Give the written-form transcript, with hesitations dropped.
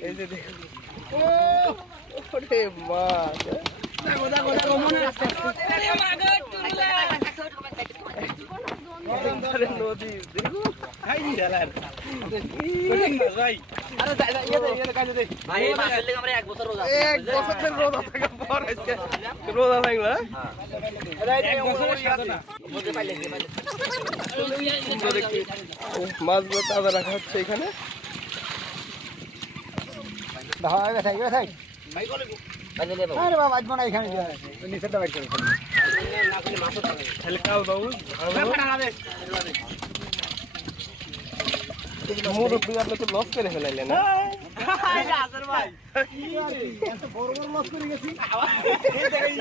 এই যে দেখো ওরে মাছ নদী দেখো মাছগুলো তাজা রাখা হচ্ছে এখানে। মুরব্বী আপনি তো লস করে ফেলাইলেন না? এই জায়গায়